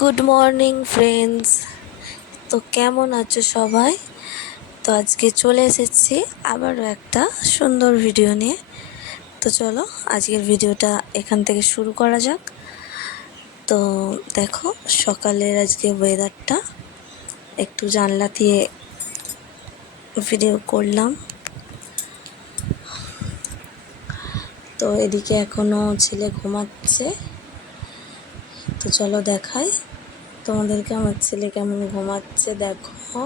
Good morning friends তো কেমন আছো সবাই? তো আজকে চলে এসেছি আবারও একটা সুন্দর ভিডিও নিয়ে। তো চলো, আজকের ভিডিওটা এখান থেকে শুরু করা যাক। তো দেখো, সকালের আজকে ওয়েদারটা একটু জানলা দিয়ে ভিডিও করলাম। তো এদিকে এখনও ছেলে ঘুমাচ্ছে। তো চলো দেখাই। তোমাদেরকে আমার ছেলে কেমন ঘুমাচ্ছে দেখো।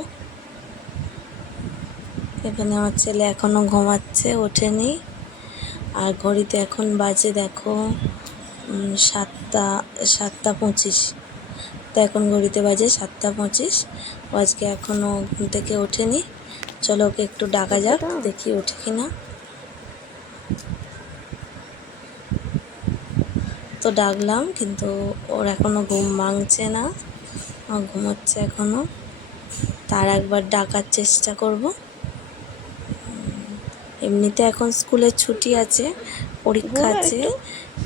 এখানে আমার ছেলে এখনও ঘুমাচ্ছে, ওঠেনি। আর ঘড়িতে এখন বাজে দেখো সাতটা সাতটা পঁচিশ। তো এখন ঘড়িতে বাজে সাতটা পঁচিশ। ও আজকে এখনও ঘুম থেকে ওঠেনি। চলো ওকে একটু ডাকা যাক, দেখি ওঠে কিনা। তো ডাকলাম কিন্তু ওর এখনও ঘুম ভাঙছে না। ঘুমোচ্ছে এখনও। তার একবার ডাকার চেষ্টা করব। এমনিতে এখন স্কুলের ছুটি আছে পরীক্ষা আছে।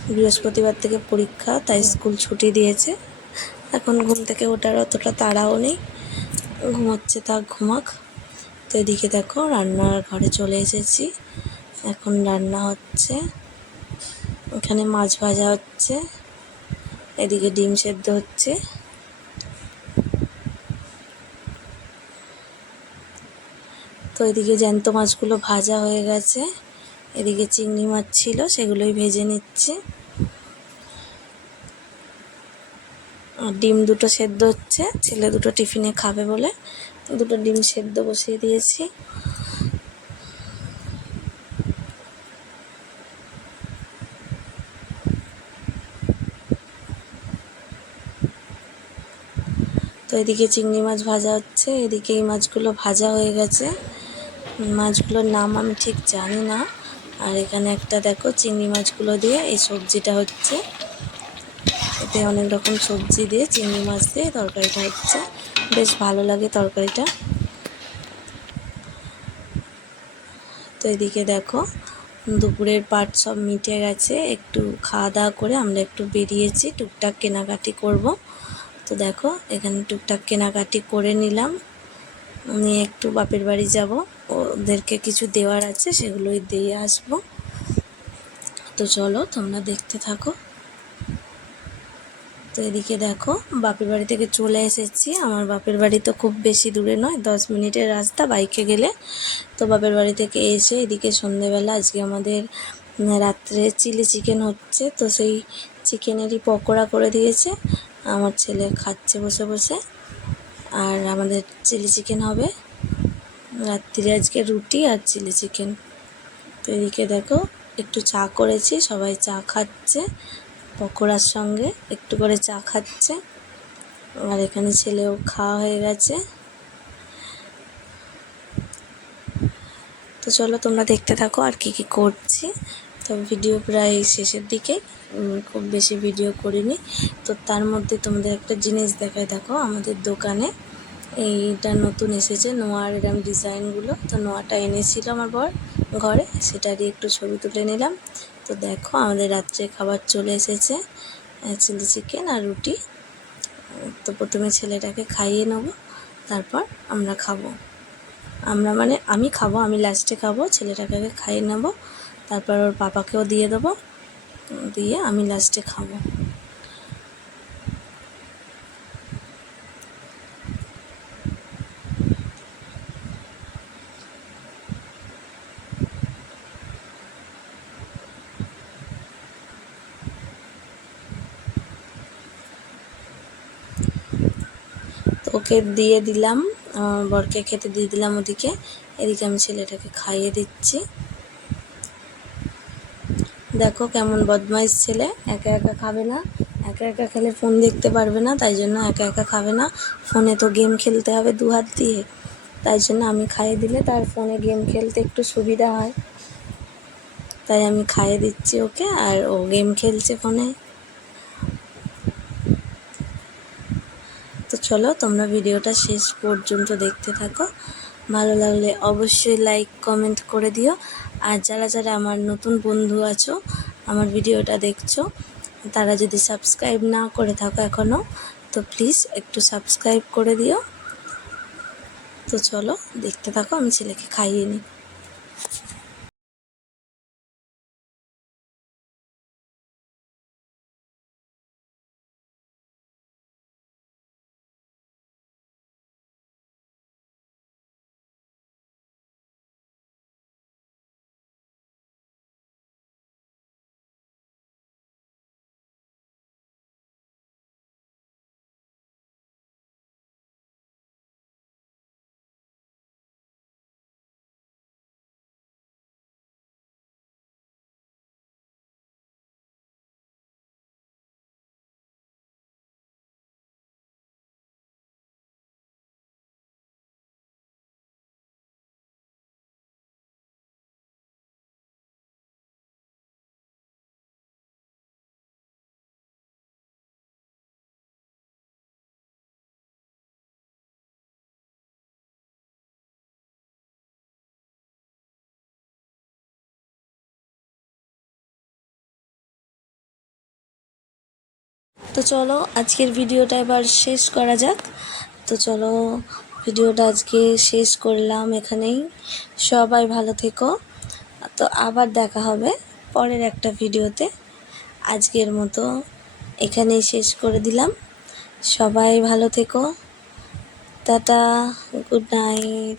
বৃহস্পতিবার থেকে পরীক্ষা তাই স্কুল ছুটি দিয়েছে। এখন ঘুম থেকে ওঠার অতটা তাড়াও নেই। ঘুমোচ্ছে তা ঘুমাক। তো এদিকে দেখো রান্নার ঘরে চলে এসেছি। এখন রান্না হচ্ছে। এখানে মাছ ভাজা হচ্ছে, এদিকে ডিম সেদ্ধ হচ্ছে। তো এদিকে জ্যান্ত মাছগুলো ভাজা হয়ে গেছে, এদিকে চিংড়ি মাছ ছিল, সেগুলোই ভেজে নিচ্ছে। আর ডিম দুটো সেদ্ধ হচ্ছে, ছেলে দুটো টিফিনে খাবে বলে, দুটো ডিম সেদ্ধ বসিয়ে দিয়েছি। তো এদিকে চিংড়ি মাছ ভাজা হচ্ছে, এদিকে এই মাছগুলো ভাজা হয়ে গেছে। মাছগুলোর নাম আমি ঠিক জানি না। আর এখানে একটা দেখো, চিংড়ি মাছগুলো দিয়ে এই সবজিটা হচ্ছে। এতে অনেক রকম সবজি দিয়ে চিংড়ি মাছ দিয়ে তরকারিটা হচ্ছে। বেশ ভালো লাগে তরকারিটা। তো এদিকে দেখো, দুপুরের পাট সব মিটে গেছে। একটু খাওয়া দাওয়া করে আমরা একটু বেরিয়েছি, টুকটাক কেনাকাটি করব। তো দেখো, এখানে টুকটাক কেনাকাটি করে নিলাম। নিয়ে একটু বাপের বাড়ি যাব। ওদেরকে কিছু দেওয়ার আছে, সেগুলোই দিয়ে আসব। তো চলো, তোমরা দেখতে থাকো। তো এদিকে দেখো, বাপের বাড়ি থেকে চলে এসেছি। আমার বাপের বাড়ি তো খুব বেশি দূরে নয়, দশ মিনিটের রাস্তা বাইকে গেলে। তো বাপের বাড়ি থেকে এসে এদিকে সন্ধেবেলা, আজকে আমাদের রাত্রে চিলি চিকেন হচ্ছে, তো সেই চিকেনেরই পকোড়া করে দিয়েছে। আমার ছেলে খাচ্ছে বসে বসে। আর আমাদের চিলি চিকেন হবে। রাত্রিরে আজকে রুটি আর চিলি চিকেন। তো এদিকে দেখো, একটু চা করেছি, সবাই চা খাচ্ছে। পকোড়ার সঙ্গে একটু করে চা খাচ্ছে। আর এখানে ছেলেও খাওয়া হয়ে গেছে। তো চলো তোমরা দেখতে থাকো আর কি কি করছি। তো ভিডিও প্রায় শেষের দিকে খুব বেশি ভিডিও করিনি। তো তার মধ্যে তোমাদের একটা জিনিস দেখায় দেখো আমাদের দোকানে। এইটা নতুন এসেছে, নোয়ার এরম ডিজাইনগুলো তো নোয়াটা এনেছিল আমার বর ঘরে, সেটারই একটু ছবি তুলে নিলাম। তো দেখো আমাদের রাত্রে খাবার চলে এসেছে চিলি চিকেন আর রুটি। তো প্রথমে ছেলেটাকে খাইয়ে নেব, তারপর আমরা খাব। আমরা মানে আমি খাব, আমি লাস্টে খাব, ছেলেটাকে খাইয়ে নেব। তারপর ওর পাপাকেও দিয়ে দেবো। দিয়ে আমি লাস্টে খাব। ওকে দিয়ে দিলাম বরকে খেতে দিয়ে দিলাম ওদিকে। এদিকে আমি ছেলেটাকে খাইয়ে দিচ্ছি। দেখো কেমন বদমাইশ ছেলে, একা একা খাবে না। একা একা খেলে ফোন দেখতে পারবে না, তাই জন্য একা একা খাবে না। ফোনে তো গেম খেলতে হবে দু হাত দিয়ে। তাই জন্য আমি খাইয়ে দিলে তার ফোনে গেম খেলতে একটু সুবিধা হয়। তাই আমি খাইয়ে দিচ্ছি ওকে, আর ও গেম খেলছে ফোনে। তো চলো, তোমরা ভিডিওটা শেষ পর্যন্ত দেখতে থাকো। ভালো লাগলে অবশ্যই লাইক কমেন্ট করে দিও। আর যারা যারা আমার নতুন বন্ধু আছো, আমার ভিডিওটা দেখছ, তারা যদি সাবস্ক্রাইব না করে থাকো এখনও তো প্লিজ একটু সাবস্ক্রাইব করে দিও। তো চলো, দেখতে থাকো, আমি ছেলেকে খাইয়ে নিই। তো চলো, আজকের ভিডিওটা এবার শেষ করা যাক। তো চলো, ভিডিওটা আজকে শেষ করলাম এখানেই। সবাই ভালো থেকো। তো আবার দেখা হবে পরের একটা ভিডিওতে। আজকের মতো এখানেই শেষ করে দিলাম। সবাই ভালো থেকো। Tata, good night.